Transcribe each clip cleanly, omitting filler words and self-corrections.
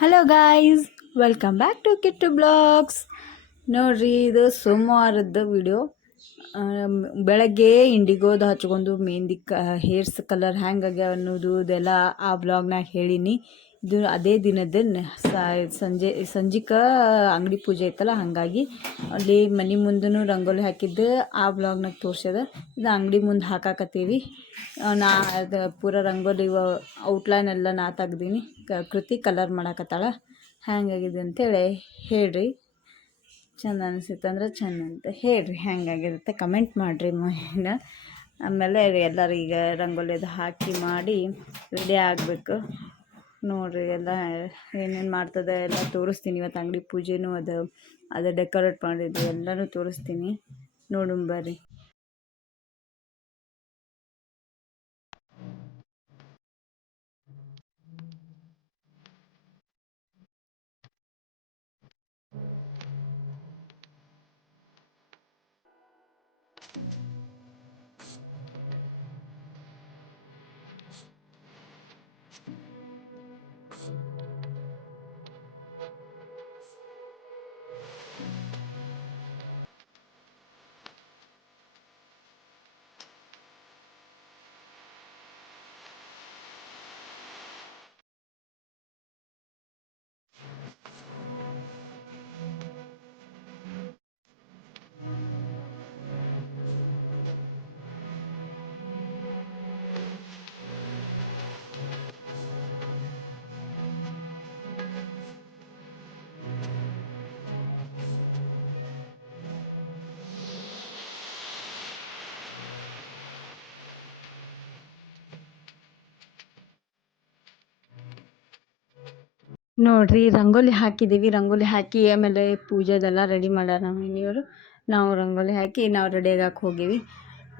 Hello guys, welcome back to Kittu blogs. ನೋಡ್ರಿ, ಇದು ಸೋಮವಾರದ್ದು video. ಬೆಳಗ್ಗೆ ಇಂಡಿಗೋದು ಹಚ್ಕೊಂಡು ಮೆಹಂದಿ ಹೇರ್ಸ್ ಕಲರ್ ಹ್ಯಾಂಗಾಗ್ಯಾವ ಅನ್ನೋದು ಇದೆಲ್ಲ ಆ ಬ್ಲಾಗ್ನಾಗ ಹೇಳೀನಿ. ಇದು ಅದೇ ದಿನದ ಸಂಜೆಗೆ ಅಂಗಡಿ ಪೂಜೆ ಐತಲ್ಲ, ಹಾಗಾಗಿ ಅಲ್ಲಿ ಮನೆ ಮುಂದೂ ರಂಗೋಲಿ ಹಾಕಿದ್ದು ಆ ಬ್ಲಾಗ್ನಾಗ ತೋರ್ಸ್ಯದ. ಇದು ಅಂಗಡಿ ಮುಂದೆ ಹಾಕಾಕತ್ತೀವಿ. ನಾ ಅದು ಪೂರ ರಂಗೋಲಿ ಔಟ್ಲೈನ್ ಎಲ್ಲ ನಾ ತೆಗ್ದೀನಿ. ಕೃತಿ ಕಲರ್ ಮಾಡಾಕತ್ತಾಳ. ಹ್ಯಾಂಗಾಗಿದೆ ಅಂತೇಳಿ ಹೇಳ್ರಿ. ಚೆಂದ ಅನಿಸುತ್ತಂದ್ರೆ ಚೆಂದ ಅಂತ ಹೇಳ್ರಿ, ಹೆಂಗಾಗಿರುತ್ತೆ ಕಮೆಂಟ್ ಮಾಡಿರಿ. ಆಮೇಲೆ ಎಲ್ಲರೂ ಈಗ ರಂಗೋಲಿದು ಹಾಕಿ ಮಾಡಿ ರೆಡಿ ಆಗಬೇಕು. ನೋಡಿರಿ, ಎಲ್ಲ ಏನೇನು ಮಾಡ್ತದೆ ಎಲ್ಲ ತೋರಿಸ್ತೀನಿ. ಇವತ್ತು ಅಂಗಡಿ ಪೂಜೆನೂ ಅದು ಡೆಕೋರೇಟ್ ಮಾಡಿದ್ದು ಎಲ್ಲನೂ ತೋರಿಸ್ತೀನಿ. ನೋಡು ಬರ್ರಿ. ನೋಡ್ರಿ, ರಂಗೋಲಿ ಹಾಕಿದ್ದೀವಿ. ರಂಗೋಲಿ ಹಾಕಿ ಆಮೇಲೆ ಪೂಜೆದೆಲ್ಲ ರೆಡಿ ಮಾಡ್ಯಾರ ನಮ್ಮ ಮನೆಯವರು. ನಾವು ರಂಗೋಲಿ ಹಾಕಿ ನಾವು ರೆಡಿ ಆಗಕ್ಕೆ ಹೋಗೀವಿ.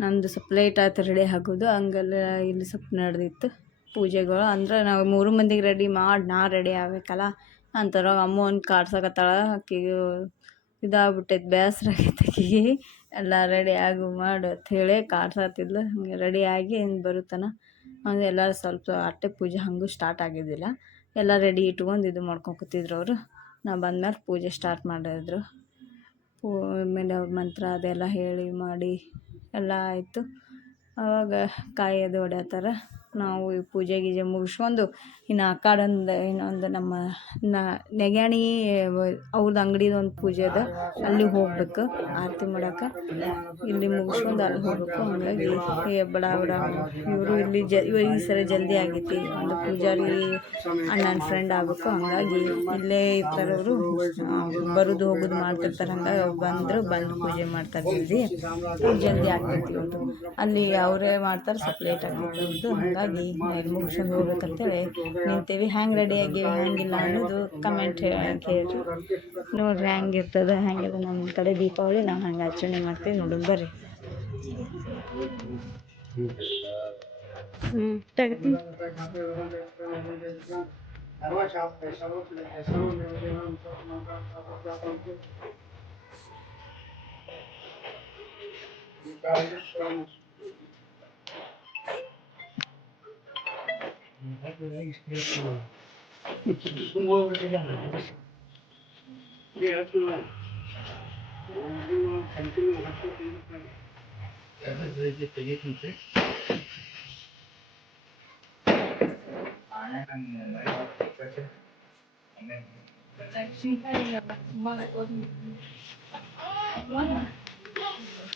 ನಮ್ಮದು ಸ್ವಲ್ಪ ಲೇಟ್ ಆಯ್ತು ರೆಡಿ ಆಗೋದು. ಹಂಗೆಲ್ಲ ಇಲ್ಲಿ ಸ್ವಲ್ಪ ನಡೆದಿತ್ತು ಪೂಜೆಗಳು. ಅಂದ್ರೆ ನಾವು 3 ಮಂದಿಗೆ ರೆಡಿ ಮಾಡಿ ನಾ ರೆಡಿ ಆಗ್ಬೇಕಲ್ಲ. ಅಂತಾರೆ ಅಮ್ಮ ಒಂದು ಕಾಡ್ಸಕತ್ತಾಳ. ಆಕೆಗೆ ಇದಾಗ್ಬಿಟ್ಟೈತೆ, ಬೇಸರ ಆಗೈತೆ ಆಕೆಗೆ. ಎಲ್ಲ ರೆಡಿ ಆಗು ಮಾಡು ಅಂತ ಹೇಳಿ ಕಾಡ್ಸತ್ತಿದ್ಲು. ಹಂಗೆ ರೆಡಿ ಆಗಿ ಬರುತ್ತಾನ ಹಂಗೆ ಎಲ್ಲರೂ ಸ್ವಲ್ಪ ಅಟ್ಟೆ ಪೂಜೆ ಹಂಗೂ ಸ್ಟಾರ್ಟ್ ಆಗಿದ್ದಿಲ್ಲ. ಎಲ್ಲ ರೆಡಿ ಇಟ್ಕೊಂಡು ಇದು ಮಾಡ್ಕೊಂಡು ಕೂತಿದ್ರು ಅವರು. ನಾವು ಬಂದ್ಮೇಲೆ ಪೂಜೆ ಸ್ಟಾರ್ಟ್ ಮಾಡಿದ್ರು. ಆಮೇಲೆ ಅವ್ರ ಮಂತ್ರ ಅದೆಲ್ಲ ಹೇಳಿ ಮಾಡಿ ಎಲ್ಲ ಆಯಿತು. ಆವಾಗ ಕಾಯಿ ಅದು ಹೊಡ್ಯತ್ತಾರೆ. ನಾವು ಈ ಪೂಜೆ ಗೀಜೆ ಮುಗಿಸ್ಕೊಂಡು ಇನ್ನು ಆ ಕಡೆಂದು ಇನ್ನೊಂದು ನಮ್ಮ ನೆಗ್ಯಾಣಿ ಅವ್ರದ್ದು ಅಂಗಡಿದು ಒಂದು ಪೂಜೆ ಅದ, ಅಲ್ಲಿಗೆ ಹೋಗ್ಬೇಕು ಆರತಿ ಮಾಡೋಕೆ. ಇಲ್ಲಿ ಮುಗಿಸ್ಕೊಂಡು ಅಲ್ಲಿ ಹೋಗ್ಬೇಕು. ಹಾಗಾಗಿ ಬಡ ಇವರು ಇಲ್ಲಿ ಈ ಸರಿ ಜಲ್ದಿ ಆಗೈತಿ. ಒಂದು ಪೂಜಾರಿ ಅಣ್ಣನ ಫ್ರೆಂಡ್ ಆಗಬೇಕು. ಹಾಗಾಗಿ ಇಲ್ಲೇ ಇರ್ತಾರೆ ಅವರು. ಬರೋದು ಹೋಗೋದು ಮಾಡ್ತಿರ್ತಾರೆ. ಹಂಗಾಗಿ ಅವ್ರು ಬಂದು ಪೂಜೆ ಮಾಡ್ತಾರೆ. ಜಲ್ದಿ ಆಗ್ತೈತಿ ಇವತ್ತು. ಅಲ್ಲಿ ಅವರೇ ಮಾಡ್ತಾರೆ, ಸ್ವಲ್ಪ ಲೇಟ್ ಆಗ್ತೈತಿ ಅವ್ರದ್ದು. ಹಾಗಾಗಿ ಇಲ್ಲಿ ಮುಗಿಸ್ಕೊಂಡು ಹೋಗ್ಬೇಕಂತೇಳಿ ನಿಂತೀವಿ. ಹ್ಯಾಂಗೆ ರೆಡಿ ಆಗೀವಿ ಹ್ಯಾಂಗಿಲ್ಲ ಅನ್ನೋದು ಕಮೆಂಟ್ ಹೇಳ್ರಿ. ನೋಡ್ರಿ ಹೆಂಗಿರ್ತದೆ ಹೆಂಗಿಲ್ಲ. ನಮ್ಮ ಕಡೆ ದೀಪಾವಳಿ ನಾವು ಹಂಗೆ ಆಚರಣೆ ಮಾಡ್ತೀವಿ. ನೋಡೋಣ ಬರ್ರಿ. ತೆಗ್ದು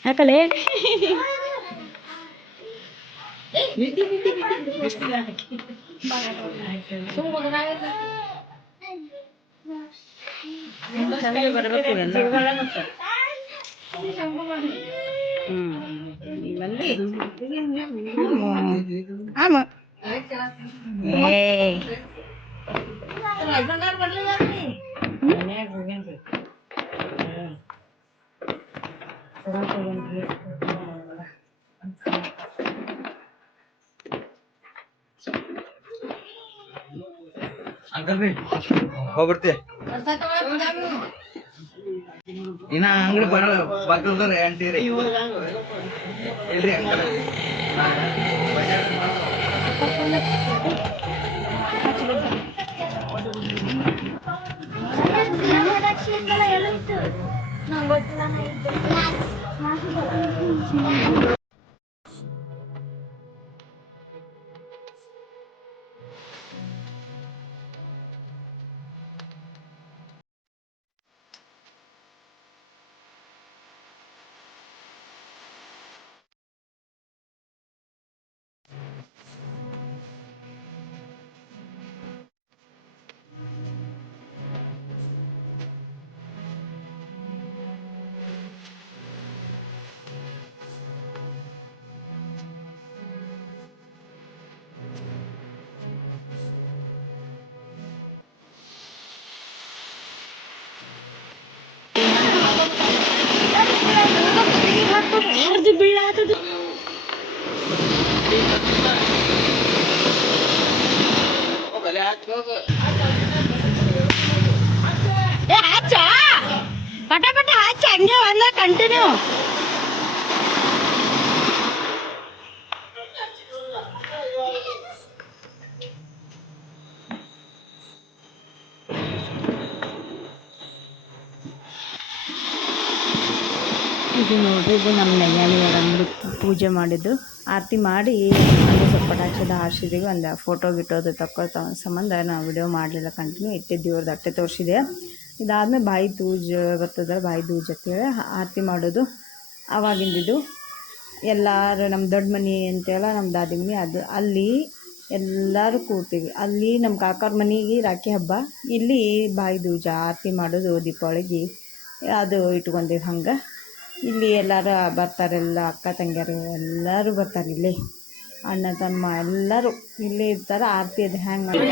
ಹಾಕಲೇ ಬರಬೇಕು. ಆಮ ಹೋಗ್ಬಿಡ್ತಿ ಇನ್ನ ಅಂಗಡಿ ಬಾಕಲ್ದಾರ ಅಂತೀರಿ ಹೇಳ್ರಿ ಅಂಕಲ್. ಪಟ ಪಟ ಹಚ್ಚ ಹಂಗೆ ಒಂದ ಕಂಟಿನ್ಯೂ. ಇದು ನೋಡ್ರಿ, ಇದು ನಮ್ಮ ನೆಗಾಳಿ ಪೂಜೆ ಮಾಡಿದ್ದು. ಆರತಿ ಮಾಡಿ ಒಂದು ಸ್ವಲ್ಪ ಪಟಾಕ್ಷದ ಹಾರಿಸಿದ್ದೀವಿ. ಒಂದು ಫೋಟೋ ಗಿಟ್ಟೋದು ತಕ್ಕೋ ಸಂಬಂಧ ನಾವು ವಿಡಿಯೋ ಮಾಡಲಿಲ್ಲ, ಕಂಟಿನ್ಯೂ ಇಟ್ಟಿದ್ದು. ಇವ್ರದ್ದು ಅಟ್ಟೆ ತೋರಿಸಿದೆ. ಇದಾದ್ಮೇಲೆ ಬಾಯಿ ತೂಜ್ ಬರ್ತದಲ್ಲ, ಬಾಯಿ ತೂಜ್ ಅಂತೇಳಿ ಆರತಿ ಮಾಡೋದು ಆವಾಗಿಂದಿದ್ದು. ಎಲ್ಲರೂ ನಮ್ಮ ದೊಡ್ಡ ಮನೆ ಅಂತೆಲ್ಲ ನಮ್ಮ ದಾದಿ ಮನೆ, ಅದು ಅಲ್ಲಿ ಎಲ್ಲರೂ ಕೂಡ್ತೀವಿ. ಅಲ್ಲಿ ನಮ್ಮ ಕಾಕವ್ರ ಮನೆಗೆ ರಾಖಿ ಹಬ್ಬ, ಇಲ್ಲಿ ಬಾಯಿ ದೂಜ ಆರತಿ ಮಾಡೋದು ದೀಪಾವಳಿಗೆ ಅದು ಇಟ್ಕೊಂಡೀವಿ. ಹಂಗೆ ಇಲ್ಲಿ ಎಲ್ಲರೂ ಬರ್ತಾರೆ, ಎಲ್ಲ ಅಕ್ಕ ತಂಗಿಯರು ಎಲ್ಲರೂ ಬರ್ತಾರೆ. ಇಲ್ಲಿ ಅಣ್ಣ ತಮ್ಮ ಎಲ್ಲರೂ ಇಲ್ಲೇ ಇರ್ತಾರೆ. ಆರತಿ ಅದು ಹ್ಯಾಂಗೆ ಮಾಡಿ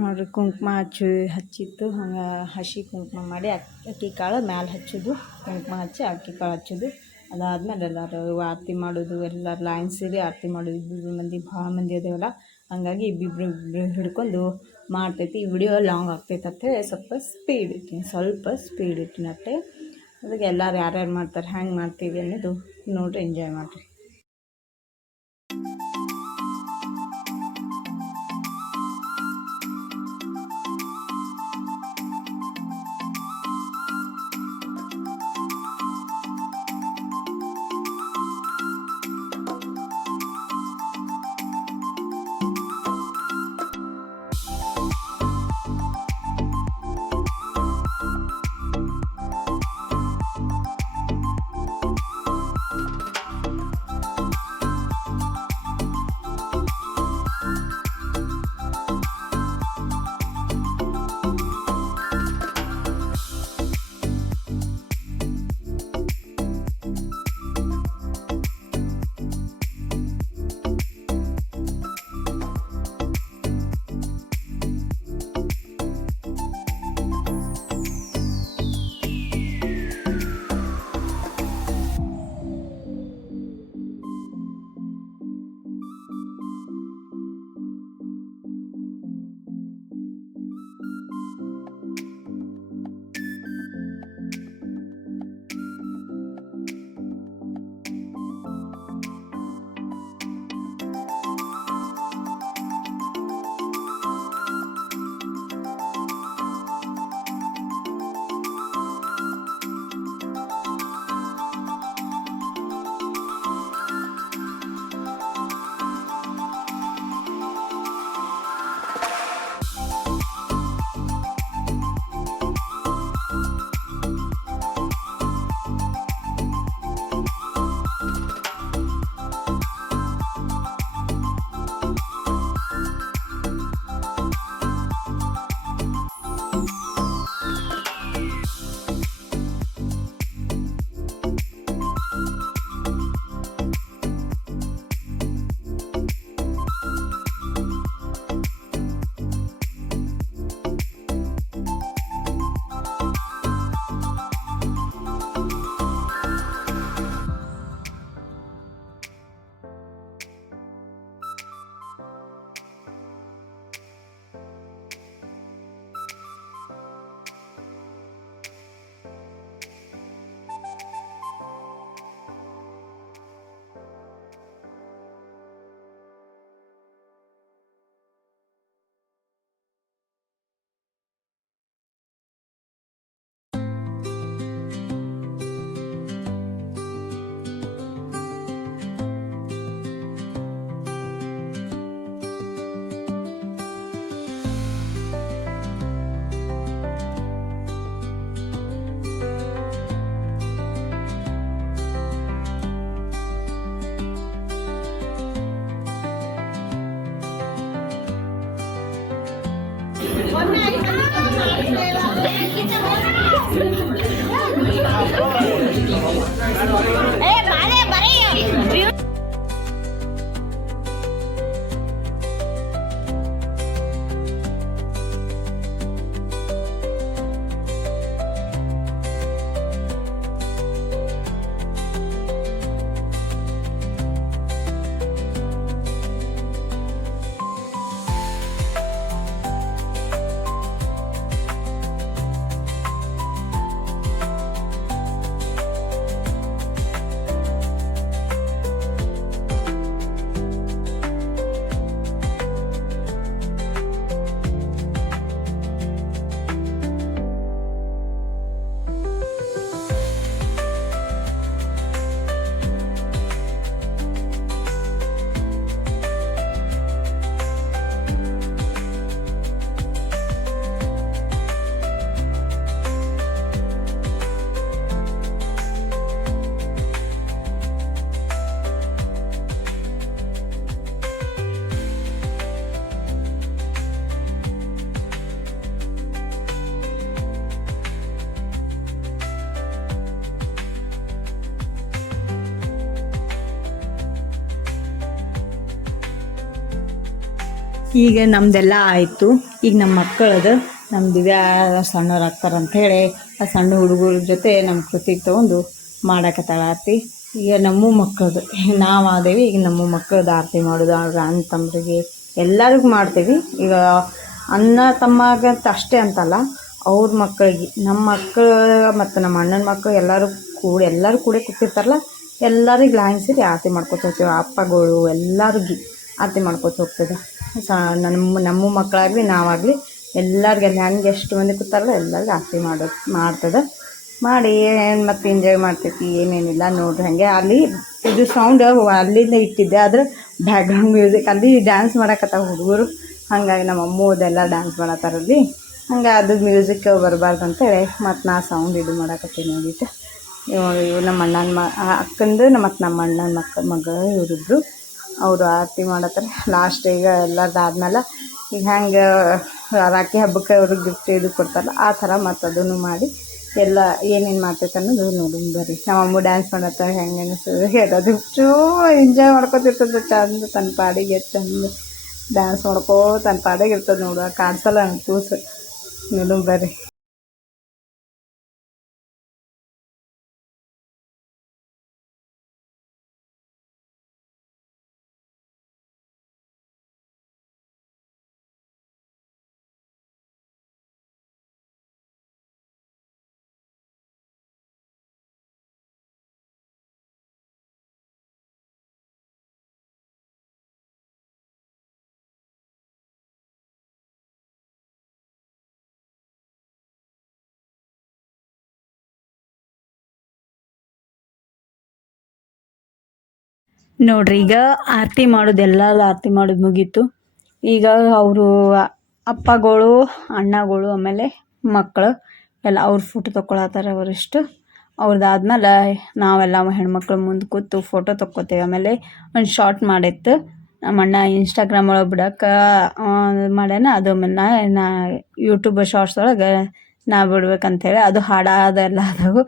ನೋಡ್ರಿ, ಕುಂಕುಮ ಹಚ್ಚಿತ್ತು. ಹಂಗೆ ಹಸಿ ಕುಂಕುಮ ಮಾಡಿ ಅಕ್ಕಿ ಕಾಳು ಮ್ಯಾಲೆ ಹಚ್ಚೋದು, ಕುಂಕುಮ ಹಚ್ಚಿ ಅಕ್ಕಿ ಕಾಳು ಹಚ್ಚೋದು. ಅದಾದ್ಮೇಲೆ ಎಲ್ಲರೂ ಆರತಿ ಮಾಡೋದು, ಎಲ್ಲರೂ ಲೈನ್ ಸೇರಿ ಆರತಿ ಮಾಡೋದು. ಇಬ್ಬಿಬ್ರು ಮಂದಿ, ಭಾಳ ಮಂದಿ ಅದೇವಲ್ಲ, ಹಂಗಾಗಿ ಇಬ್ಬಿಬ್ರು ಹಿಡ್ಕೊಂಡು ಮಾಡ್ತೈತಿ. ಈ ವಿಡಿಯೋ ಲಾಂಗ್ ಆಗ್ತೈತೆ ಅಂತೇಳಿ ಸ್ವಲ್ಪ ಸ್ಪೀಡ್ ಇಟ್ಟಿನ ಅಷ್ಟೇ. ಅದಕ್ಕೆ ಎಲ್ಲರೂ ಯಾರ್ಯಾರು ಮಾಡ್ತಾರೆ, ಹ್ಯಾಂಗೆ ಮಾಡ್ತೀವಿ ಅನ್ನೋದು ನೋಡ್ರಿ, ಎಂಜಾಯ್ ಮಾಡಿರಿ. ಈಗ ನಮ್ಮದೆಲ್ಲ ಆಯಿತು. ಈಗ ನಮ್ಮ ಮಕ್ಕಳದು ನಮ್ಮ ದಿವ್ಯಾ ಸಣ್ಣವ್ರು ಆಗ್ತಾರೆ ಅಂಥೇಳಿ ಆ ಸಣ್ಣ ಹುಡುಗರ ಜೊತೆ ನಮ್ಮ ಕೃತಿಗೆ ತೊಗೊಂಡು ಮಾಡಕತ್ತಾಳ ಆರತಿ. ಈಗ ನಮ್ಮ ಮಕ್ಕಳದು ನಾವು ಆದೇವಿ. ಈಗ ನಮ್ಮ ಮಕ್ಕಳದ್ದು ಆರತಿ ಮಾಡೋದು ಅಣ್ಣ ತಮ್ಮರಿಗೆ ಎಲ್ಲರಿಗೂ ಮಾಡ್ತೀವಿ. ಈಗ ಅಣ್ಣ ತಮ್ಮಗಂತ ಅಷ್ಟೇ ಅಂತಲ್ಲ, ಅವ್ರ ಮಕ್ಕಳಿಗೆ ನಮ್ಮ ಮಕ್ಕಳು ಮತ್ತು ನಮ್ಮ ಅಣ್ಣನ ಮಕ್ಕಳು ಎಲ್ಲರೂ ಕೂಡ ಕೂತಿರ್ತಾರಲ್ಲ, ಎಲ್ಲರಿಗೆ ಲೈನ್ ಸೇರಿ ಆರತಿ ಮಾಡ್ಕೊತ ಹೋಗ್ತೀವಿ. ಅಪ್ಪಗಳು ಎಲ್ಲರಿಗೆ ಆರತಿ ಮಾಡ್ಕೊತ ಹೋಗ್ತದೆ. ನಮ್ಮ ಮಕ್ಕಳಾಗಲಿ ನಾವಾಗಲಿ ಎಲ್ಲರಿಗೆ ಹೆಂಗೆ ಎಷ್ಟು ಮಂದಿ ಕೂತಾರಲ್ಲ ಎಲ್ಲರಿಗೂ ಆರತಿ ಮಾಡ್ತದೆ. ಮಾಡಿ ಮತ್ತು ಎಂಜಾಯ್ ಮಾಡ್ತೈತಿ. ಏನೇನಿಲ್ಲ ನೋಡ್ರಿ, ಹಾಗೆ ಅಲ್ಲಿ ಇದು ಸೌಂಡ್ ಅಲ್ಲಿಂದ ಇಟ್ಟಿದ್ದೆ, ಆದರೆ ಬ್ಯಾಕ್ಗ್ರೌಂಡ್ ಮ್ಯೂಸಿಕ್ ಅಲ್ಲಿ ಡ್ಯಾನ್ಸ್ ಮಾಡಕತ್ತಾವ ಹುಡುಗರು. ಹಾಗಾಗಿ ನಮ್ಮ ಅಮ್ಮದೆಲ್ಲ ಡ್ಯಾನ್ಸ್ ಮಾಡತ್ತಾರಲ್ಲಿ. ಹಂಗೆ ಅದು ಮ್ಯೂಸಿಕ್ ಬರಬಾರ್ದು ಅಂತೇಳಿ ಮತ್ತು ನಾ ಸೌಂಡ್ ಇದು ಮಾಡಕತ್ತೀನಿ. ನೋಡಿಟ್ಟು ಇವು ನಮ್ಮ ಅಣ್ಣನ ಅಕ್ಕಂದು ಮತ್ತು ನಮ್ಮ ಅಣ್ಣನ ಮಗಳು ಇವರಿಬ್ರು ಅವರು ಆರತಿ ಮಾಡತ್ತಾರೆ. ಲಾಸ್ಟ್ ಈಗ ಎಲ್ಲರದಾದ್ಮೇಲೆ ಈಗ ಹೆಂಗೆ ರಾಖಿ ಹಬ್ಬಕ್ಕೆ ಅವ್ರಿಗೆ ಗಿಫ್ಟ್ ಇದು ಕೊಡ್ತಾರಲ್ಲ ಆ ಥರ ಮತ್ತು ಅದನ್ನು ಮಾಡಿ ಎಲ್ಲ ಏನೇನು ಮಾಡ್ತೈತೆ ಅನ್ನೋದು ನೋಡಿ ಬರ್ರಿ. ನಮ್ಮ ಅಮ್ಮ ಡ್ಯಾನ್ಸ್ ಮಾಡತ್ತಾರೆ, ಹೆಂಗೆ ಅನಿಸ್ತದೆ ಹೇಳೋದು. ಎಂಜಾಯ್ ಮಾಡ್ಕೊತಿರ್ತದೆ ಚಂದ, ತನ್ನ ಪಾಡಿಗೆ ಚಂದ ಡ್ಯಾನ್ಸ್ ಮಾಡ್ಕೋ ತನ್ನ ಪಾಡಿಗೆ ಇರ್ತದೆ. ನೋಡುವ ಕಾಣಿಸಲ್ಲ ನಂಗೆ ಕೂಸು. ನೋಡು ಬರ್ರಿ. ನೋಡ್ರಿ, ಈಗ ಆರತಿ ಮಾಡೋದೆಲ್ಲ ಆರತಿ ಮಾಡೋದು ಮುಗೀತು. ಈಗ ಅವರು ಅಪ್ಪಗಳು, ಅಣ್ಣಗಳು, ಆಮೇಲೆ ಮಕ್ಕಳು ಎಲ್ಲ ಅವ್ರ ಫೋಟೋ ತೊಗೊಳತ್ತಾರ. ಅವರಿಷ್ಟು ಅವ್ರದ್ದಾದ್ಮೇಲೆ ನಾವೆಲ್ಲ ಹೆಣ್ಮಕ್ಳು ಮುಂದೆ ಕೂತು ಫೋಟೋ ತೊಕ್ಕೋತೇವೆ. ಆಮೇಲೆ ಒಂದು ಶಾರ್ಟ್ ಮಾಡಿತ್ತು ನಮ್ಮ ಅಣ್ಣ ಇನ್ಸ್ಟಾಗ್ರಾಮ್ ಒಳಗೆ ಬಿಡೋಕೆ ಮಾಡ್ಯಾನ. ಅದು ಆಮೇಲೆ ನಾ ಯೂಟ್ಯೂಬ್ ಶಾರ್ಟ್ಸ್ ಒಳಗೆ ನಾ ಬಿಡ್ಬೇಕಂತೇಳಿ ಅದು ಹಾಡೋದೆಲ್ಲ ಅದಾವು.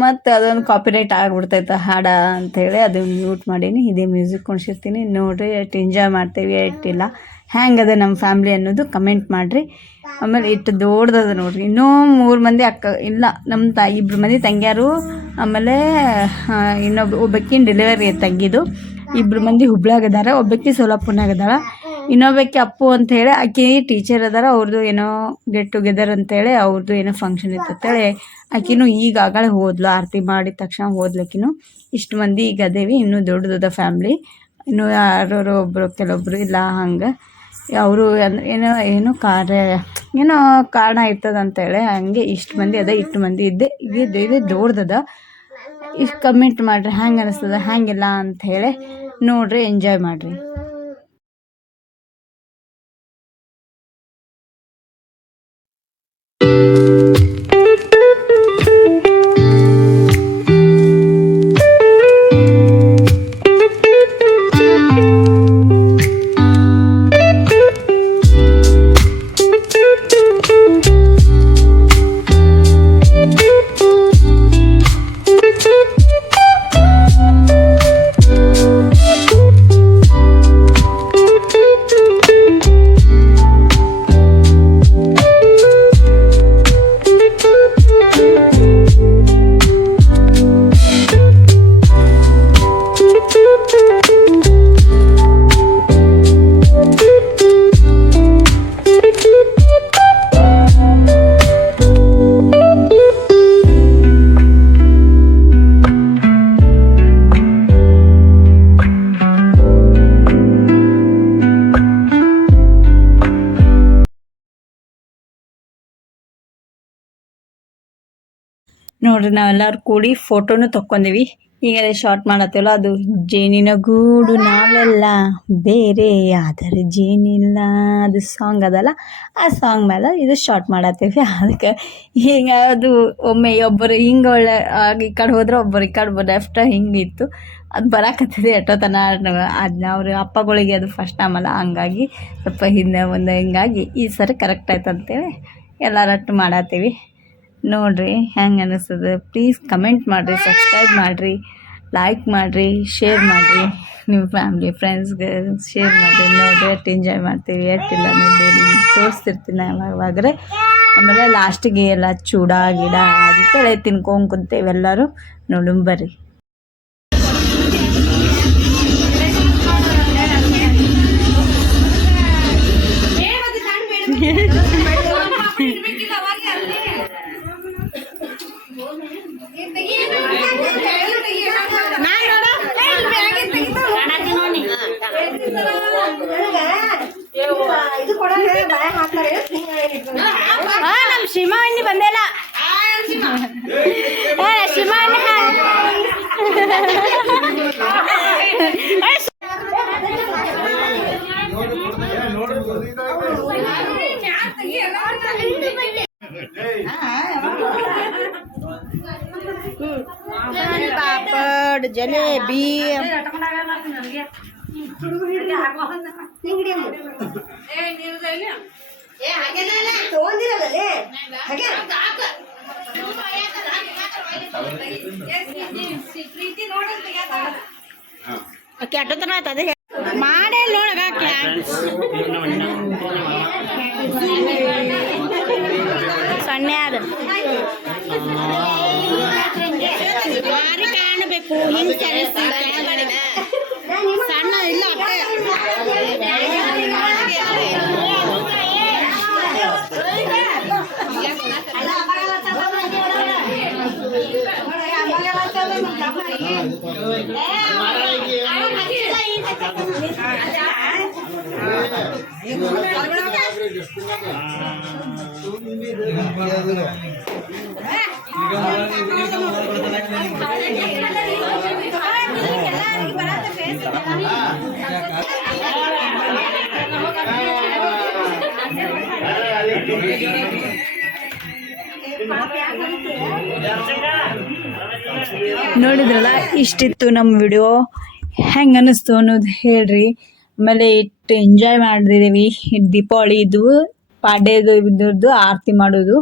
ಮತ್ತು ಅದೊಂದು ಕಾಪಿರೈಟ್ ಆಗಿಬಿಡ್ತೈತೆ ಹಾಡ ಅಂಥೇಳಿ ಅದು ಮ್ಯೂಟ್ ಮಾಡೀನಿ. ಇದೇ ಮ್ಯೂಸಿಕ್ ಕುಣಿಸಿರ್ತೀನಿ. ನೋಡಿರಿ ಎಷ್ಟು ಎಂಜಾಯ್ ಮಾಡ್ತೀವಿ, ಎಷ್ಟಿಲ್ಲ ಹೆಂಗದ ನಮ್ಮ ಫ್ಯಾಮ್ಲಿ ಅನ್ನೋದು ಕಮೆಂಟ್ ಮಾಡಿರಿ. ಆಮೇಲೆ ಇಷ್ಟು ದೊಡ್ಡದದ ನೋಡಿರಿ. ಇನ್ನೂ 3 ಮಂದಿ ಅಕ್ಕ ಇಲ್ಲ, ನಮ್ಮ 2 ಮಂದಿ ತಂಗಿಯಾರು, ಆಮೇಲೆ ಒಬ್ಬಾಕಿನ ಡೆಲಿವರಿ ತಂಗಿದು 2 ಮಂದಿ ಹುಬ್ಳ್ಯಾಗದಾರ, ಒಬ್ಬಾಕಿ ಸೋಲಾಪುರ್ನಾಗದಾಳ, ಇನ್ನೊಬ್ಬಾಕಿ ಅಪ್ಪು ಅಂಥೇಳಿ ಆಕೆ ಟೀಚರ್ ಅದಾರ. ಅವ್ರದ್ದು ಏನೋ ಗೆಟ್ ಟುಗೆದರ್ ಅಂತೇಳಿ ಅವ್ರದ್ದು ಏನೋ ಫಂಕ್ಷನ್ ಇತ್ತು ಅಂತೇಳಿ ಆಕಿನೂ ಈಗಾಗಲೇ ಹೋದ್ಲು. ಆರತಿ ಮಾಡಿದ ತಕ್ಷಣ ಹೋದ್ಲಕ್ಕಿನೂ. ಇಷ್ಟು ಮಂದಿ ಈಗ ಅದೇವಿ. ಇನ್ನೂ ದೊಡ್ಡದ ಫ್ಯಾಮ್ಲಿ. ಇನ್ನೂ ಯಾರು ಒಬ್ಬರು ಕೆಲವೊಬ್ಬರು ಇಲ್ಲ. ಹಂಗೆ ಅವರು ಏನೋ ಕಾರಣ ಇರ್ತದೆ ಅಂತೇಳಿ ಹಂಗೆ ಇಷ್ಟು ಮಂದಿ ಅದ. ಇಷ್ಟು ಮಂದಿ ಇದೇ ದೊಡ್ಡದ. ಇಷ್ಟು ಕಮೆಂಟ್ ಮಾಡಿರಿ ಹೆಂಗೆ ಅನಿಸ್ತದ ಹೆಂಗಿಲ್ಲ ಅಂಥೇಳಿ. ನೋಡಿರಿ, ಎಂಜಾಯ್ ಮಾಡಿರಿ. ನೋಡ್ರಿ ನಾವೆಲ್ಲರೂ ಕೂಡಿ ಫೋಟೋನು ತಕ್ಕೊಂಡೀವಿ. ಈಗ ಶಾರ್ಟ್ ಮಾಡತ್ತೇವಲ್ಲ, ಅದು ಜೇನಿನ ಗೂಡು ನಾವೆಲ್ಲ ಬೇರೆ ಆದರೆ ಜೇನಿಲ್ಲ, ಅದು ಸಾಂಗ್ ಅದಲ್ಲ, ಆ ಸಾಂಗ್ ಮೇಲೆ ಇದು ಶಾರ್ಟ್ ಮಾಡತ್ತೇವಿ. ಅದಕ್ಕೆ ಹಿಂಗೆ ಅದು ಒಮ್ಮೆ ಒಬ್ಬರು ಹಿಂಗೆ ಒಳ್ಳೆ ಈ ಕಡೆ ಹೋದ್ರೆ ಒಬ್ಬರು ಈ ಕಡೆ ಲೆಫ್ಟ್ ಹಿಂಗಿತ್ತು. ಅದು ಬರಾಕತ್ತಿದೆ ಎಷ್ಟೊತ್ತನ ಅದನ್ನ ಅವ್ರ ಅಪ್ಪಗಳಿಗೆ ಅದು ಫಸ್ಟ್ ಟೈಮ್ ಅಲ್ಲ, ಹಂಗಾಗಿ ಸ್ವಲ್ಪ ಹಿಂದೆ ಮುಂದೆ ಹಿಂಗಾಗಿ ಈ ಸರಿ ಕರೆಕ್ಟ್ ಆಯ್ತು ಅಂತೇಳಿ ಎಲ್ಲರಟ್ಟು ಮಾಡತ್ತೀವಿ. ನೋಡಿರಿ ಹೆಂಗೆ ಅನ್ನಿಸ್ತದೆ. ಪ್ಲೀಸ್ ಕಮೆಂಟ್ ಮಾಡಿರಿ, ಸಬ್ಸ್ಕ್ರೈಬ್ ಮಾಡಿರಿ, ಲೈಕ್ ಮಾಡಿರಿ, ಶೇರ್ ಮಾಡಿರಿ, ನಿಮ್ಮ ಫ್ಯಾಮ್ಲಿ ಫ್ರೆಂಡ್ಸ್ಗೆ ಶೇರ್ ಮಾಡಿರಿ. ನೋಡಿರಿ ಎಷ್ಟು ಎಂಜಾಯ್ ಮಾಡ್ತೀವಿ, ಎಷ್ಟಿಲ್ಲ ನೋಡಿ ತೋರಿಸ್ತಿರ್ತೀನಿ ಯಾವಾಗ್ರೆ. ಆಮೇಲೆ ಲಾಸ್ಟಿಗೆ ಎಲ್ಲ ಚೂಡ ಗಿಡ ಅದಕ್ಕೆ ತಿನ್ಕೊಂಡು ಕುಂತೇವೆ ಎಲ್ಲರೂ. ನೋಡು ಬರ್ರಿ. ನಮ್ಮ ಶಿಮಾ ಅಣ್ಣಿ ಬಂದಿಲ್ಲ. ಶಿಮಾ ಅಣ್ಣಿ ಪಾಪಡ್ ಜಲೇಬಿ ಕೆಟ್ಟತನ ಆಯ್ತು. ಅದೇ ಮಾಡೇ ನೋಡಗ ಸಣ್ಣ ಅದು ಭಾರಿ ಕಾಣಬೇಕು. ಹಿಂಗೆ ಸಣ್ಣ ಇಲ್ಲ ನೋಡಿದ್ರಲ್ಲ, ಇಷ್ಟಿತ್ತು ನಮ್ಮ ವಿಡಿಯೋ. ಹೆಂಗೆ ಅನ್ನಿಸ್ತು ಅನ್ನೋದು ಹೇಳ್ರಿ. ಆಮೇಲೆ ಇಟ್ಟು ಎಂಜಾಯ್ ಮಾಡಿದ್ದೀವಿ. ದೀಪಾವಳಿ ಇದು ಪಾಡ್ಯದು ಇದ್ರದ್ದು ಆರತಿ ಮಾಡೋದು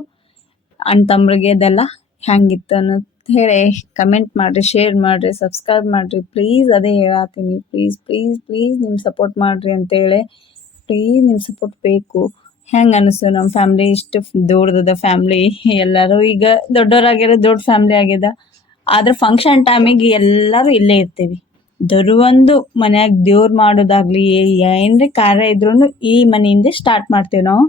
ಅಣ್ಣ ತಮ್ಮರಿಗೆ ಅದೆಲ್ಲ ಹೆಂಗಿತ್ತು ಅನ್ನೋದು ಹೇಳಿ ಕಮೆಂಟ್ ಮಾಡಿರಿ, ಶೇರ್ ಮಾಡಿರಿ, ಸಬ್ಸ್ಕ್ರೈಬ್ ಮಾಡಿರಿ. ಪ್ಲೀಸ್ ಅದೇ ಹೇಳತ್ತೀನಿ, ಪ್ಲೀಸ್ ಪ್ಲೀಸ್ ಪ್ಲೀಸ್ ನಿಮ್ಮ ಸಪೋರ್ಟ್ ಮಾಡಿರಿ ಅಂತೇಳಿ. ಪ್ಲೀಸ್ ನಿಮ್ಮ ಸಪೋರ್ಟ್ ಬೇಕು. ಹೆಂಗೆ ಅನ್ನಿಸ್ತು ನಮ್ಮ ಫ್ಯಾಮ್ಲಿ? ಇಷ್ಟು ದೊಡ್ಡದ ಫ್ಯಾಮ್ಲಿ, ಎಲ್ಲರೂ ಈಗ ದೊಡ್ಡವರಾಗ್ಯಾರ, ದೊಡ್ಡ ಫ್ಯಾಮ್ಲಿ ಆಗ್ಯದ. ಆದ್ರೆ ಫಂಕ್ಷನ್ ಟೈಮಿಗೆ ಎಲ್ಲರೂ ಇಲ್ಲೇ ಇರ್ತೀವಿ. ಒಂದು ಮನ್ಯಾಗ ದೇವ್ರು ಮಾಡೋದಾಗ್ಲಿ ಏನ್ರಿ ಕಾರ್ಯ ಇದ್ರೂ ಈ ಮನೆಯಿಂದ ಸ್ಟಾರ್ಟ್ ಮಾಡ್ತೇವೆ ನಾವು.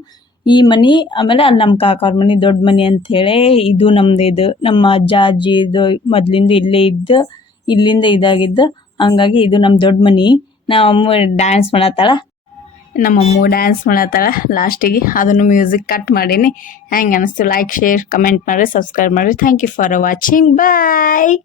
ಈ ಮನೆ ಆಮೇಲೆ ಅಲ್ಲಿ ನಮ್ಮ ಕಾಕವ್ರ ಮನೆ ದೊಡ್ಡ ಮನೆ ಅಂಥೇಳಿ ಇದು ನಮ್ದು. ಇದು ನಮ್ಮ ಅಜ್ಜ ಅಜ್ಜಿ ಇದು ಮೊದ್ಲಿಂದ ಇಲ್ಲೇ ಇದ್ದು ಇಲ್ಲಿಂದ ಇದಾಗಿದ್ದು, ಹಂಗಾಗಿ ಇದು ನಮ್ಮ ದೊಡ್ಡ ಮನೆ. ನಮ್ಮಮ್ಮ ಡ್ಯಾನ್ಸ್ ಮಾಡತ್ತಾಳ, ಲಾಸ್ಟಿಗೆ ಅದನ್ನು ಮ್ಯೂಸಿಕ್ ಕಟ್ ಮಾಡೀನಿ. ಹೆಂಗೆ ಅನ್ನಿಸ್ತು? ಲೈಕ್, ಶೇರ್, ಕಮೆಂಟ್ ಮಾಡಿರಿ, ಸಬ್ಸ್ಕ್ರೈಬ್ ಮಾಡಿರಿ. Thank you for watching. Bye.